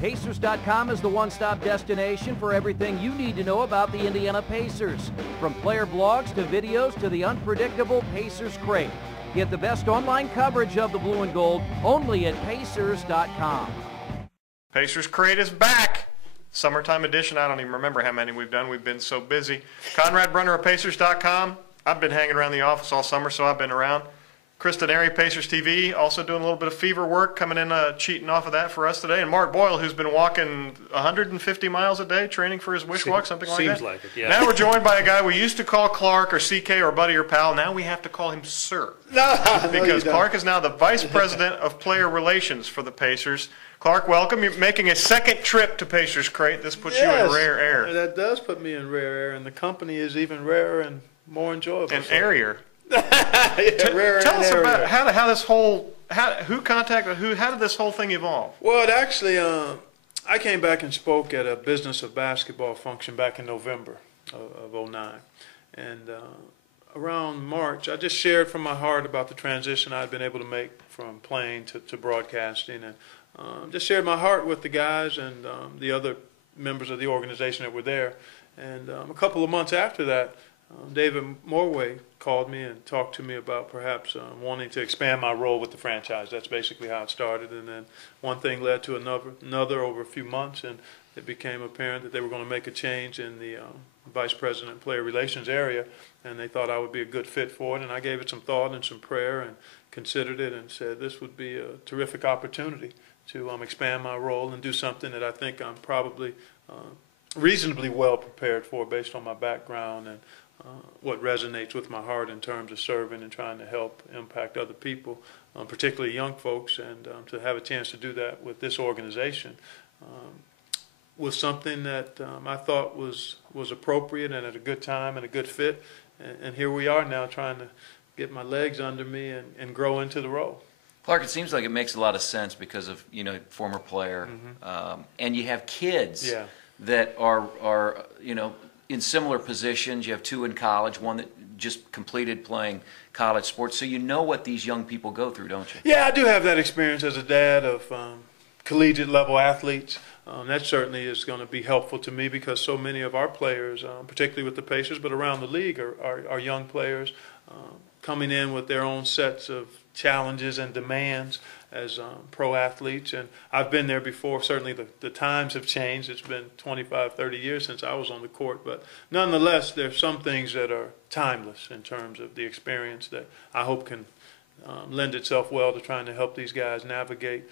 Pacers.com is the one-stop destination for everything you need to know about the Indiana Pacers. From player blogs to videos to the unpredictable Pacers Crate. Get the best online coverage of the blue and gold only at Pacers.com. Pacers Crate is back. Summertime edition. I don't even remember how many we've done. We've been so busy. Conrad Brunner of Pacers.com. I've been hanging around the office all summer, so I've been around. Chris Denary, Pacers TV, also doing a little bit of fever work, coming in cheating off of that for us today. And Mark Boyle, who's been walking 150 miles a day, training for his wish walk, something like that. Seems like it, yeah. Now we're joined by a guy we used to call Clark or CK or buddy or pal. Now we have to call him Sir. Because Clark is now the Vice President of Player Relations for the Pacers. Clark, welcome. You're making a second trip to Pacers Crate. This puts you in rare air. That does put me in rare air, and the company is even rarer and more enjoyable. And airier. Rarer Tell and us airier. about how this whole, who contacted who, how did this whole thing evolve? Well, it actually, I came back and spoke at a Business of Basketball function back in November of '09. And around March, I just shared from my heart about the transition I'd been able to make from playing to broadcasting, and just shared my heart with the guys and the other members of the organization that were there. And a couple of months after that, David Morway called me and talked to me about perhaps wanting to expand my role with the franchise. That's basically how it started. And then one thing led to another over a few months, and it became apparent that they were going to make a change in the Vice President Player Relations area, and they thought I would be a good fit for it. And I gave it some thought and some prayer and considered it and said this would be a terrific opportunity to expand my role and do something that I think I'm probably reasonably well prepared for based on my background and what resonates with my heart in terms of serving and trying to help impact other people, particularly young folks, and to have a chance to do that with this organization was something that I thought was appropriate and at a good time and a good fit. And here we are now trying to get my legs under me and grow into the role. Clark, it seems like it makes a lot of sense because of, former player, and you have kids that are in similar positions. You have two in college, one that just completed playing college sports. So you know what these young people go through, don't you? Yeah, I do have that experience as a dad of collegiate level athletes. That certainly is going to be helpful to me because so many of our players, particularly with the Pacers, but around the league, are young players coming in with their own sets of challenges and demands as pro athletes. And I've been there before. Certainly the times have changed. It's been 25, 30 years since I was on the court. But nonetheless, there's some things that are timeless in terms of the experience that I hope can lend itself well to trying to help these guys navigate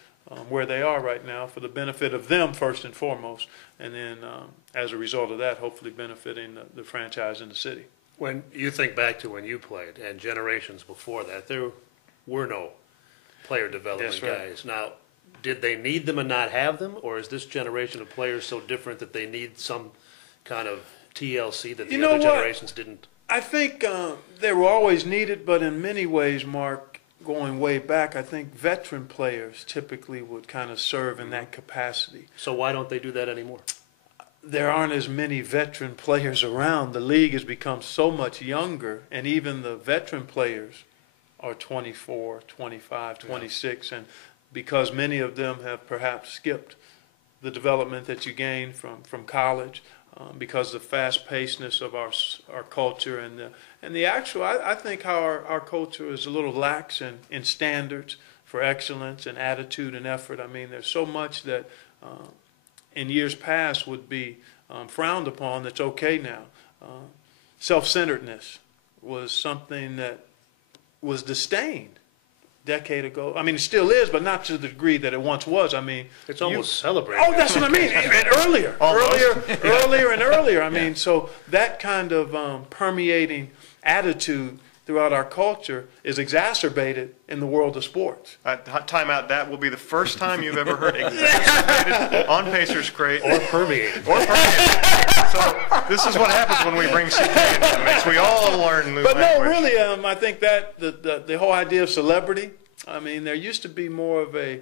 where they are right now for the benefit of them first and foremost. And then as a result of that, hopefully benefiting the franchise and the city. When you think back to when you played and generations before that, there were no player development guys. Now, did they need them and not have them, or is this generation of players so different that they need some kind of TLC that the other generations didn't? I think they were always needed, but in many ways, Mark, going way back, I think veteran players typically would kind of serve in that capacity. So why don't they do that anymore? There aren't as many veteran players around. The league has become so much younger, and even the veteran players are 24, 25, 26, and because many of them have perhaps skipped the development that you gain from college, because of the fast-pacedness of our culture and the actual, I think how our culture is a little lax in standards for excellence and attitude and effort. I mean, there's so much that in years past would be frowned upon that's okay now. Self-centeredness was something that was disdained a decade ago. I mean, it still is, but not to the degree that it once was. I mean, it's almost celebrated. Oh, that's what I mean. And earlier and earlier. I mean, so that kind of permeating attitude throughout our culture is exacerbated in the world of sports. Time out. That will be the first time you've ever heard exacerbated on Pacers Crate. Or permeated. So this is what happens when we bring CK into the mix. We all learn new language. But no, really, I think that the whole idea of celebrity, I mean, there used to be more of a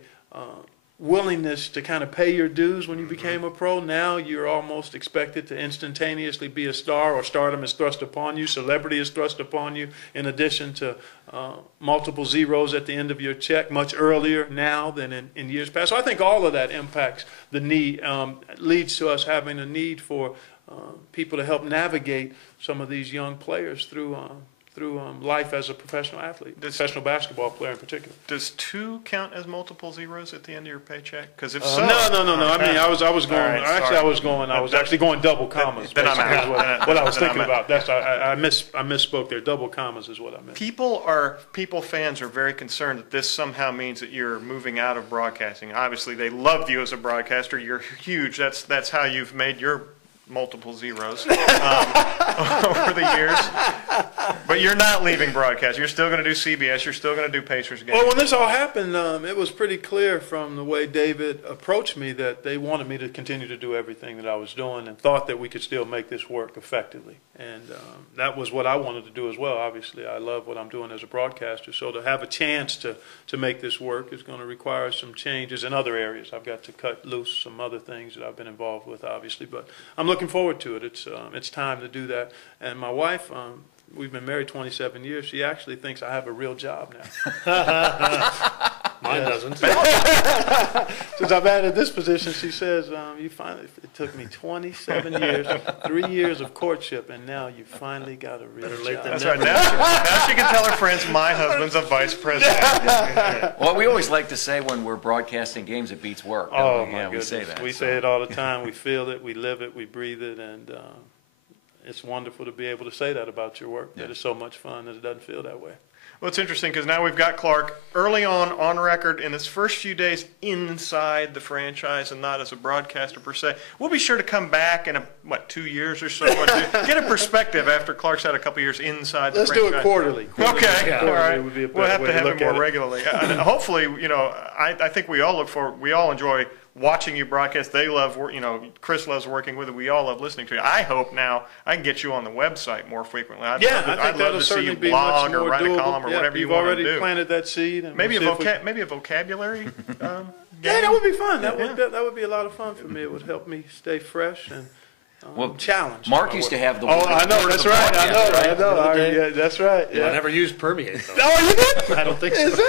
willingness to kind of pay your dues when you became a pro. Now you're almost expected to instantaneously be a star, or stardom is thrust upon you, celebrity is thrust upon you, in addition to multiple zeros at the end of your check much earlier now than in years past. So I think all of that impacts the need, leads to us having a need for people to help navigate some of these young players through life as a professional athlete, professional basketball player in particular. Does 2 count as multiple zeros at the end of your paycheck? Because if so, no. I mean, I was going. Right, actually, I was actually going double commas. Then I'm out. What I was thinking about. That's I misspoke there. Double commas is what I meant. Fans are very concerned that this somehow means that you're moving out of broadcasting. Obviously, they loved you as a broadcaster. You're huge. That's how you've made your multiple zeros over the years. But you're not leaving broadcast. You're still going to do CBS. You're still going to do Pacers games. Well, when this all happened, it was pretty clear from the way David approached me that they wanted me to continue to do everything that I was doing, and thought that we could still make this work effectively. And that was what I wanted to do as well. Obviously, I love what I'm doing as a broadcaster. So to have a chance to make this work is going to require some changes in other areas. I've got to cut loose some other things that I've been involved with, obviously. But I'm looking forward to it. It's time to do that. And my wife, we've been married 27 years. She actually thinks I have a real job now. Mine doesn't. Since I've added this position, she says, it took me 27 years, 3 years of courtship, and now you finally got a real job. That's right. Now she can tell her friends, my husband's a vice president. Well, we always like to say when we're broadcasting games, it beats work. Oh, we? my goodness. We say that. We say it all the time. We feel it, we live it, we breathe it, and it's wonderful to be able to say that about your work, that it's so much fun that it doesn't feel that way. Well, it's interesting because now we've got Clark early on record in his first few days inside the franchise and not as a broadcaster per se. We'll be sure to come back in 2 years or so, get a perspective after Clark's had a couple years inside the franchise. Let's do it quarterly. Okay, yeah. all right. We'll have to have it more regularly. Hopefully, I think we all enjoy watching you broadcast. They love, Chris loves working with it. We all love listening to you. I hope now I can get you on the website more frequently. I think that'll certainly be much more or write doable. a column or whatever you want to do. You've already planted that seed. And maybe a vocabulary. Yeah, that would be fun. That would be a lot of fun for me. It would help me stay fresh and challenged. Mark used to have the. Oh, I know. That's right. I know. Yeah, that's right. Yeah. I never used permeate, though. Oh, you did? I don't think so. Is that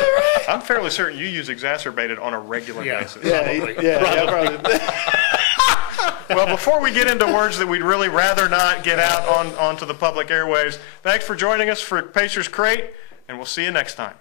right? I'm fairly certain you use exacerbated on a regular basis. Yeah, probably. Well, before we get into words that we'd really rather not get out onto the public airwaves, thanks for joining us for Pacers Crate, and we'll see you next time.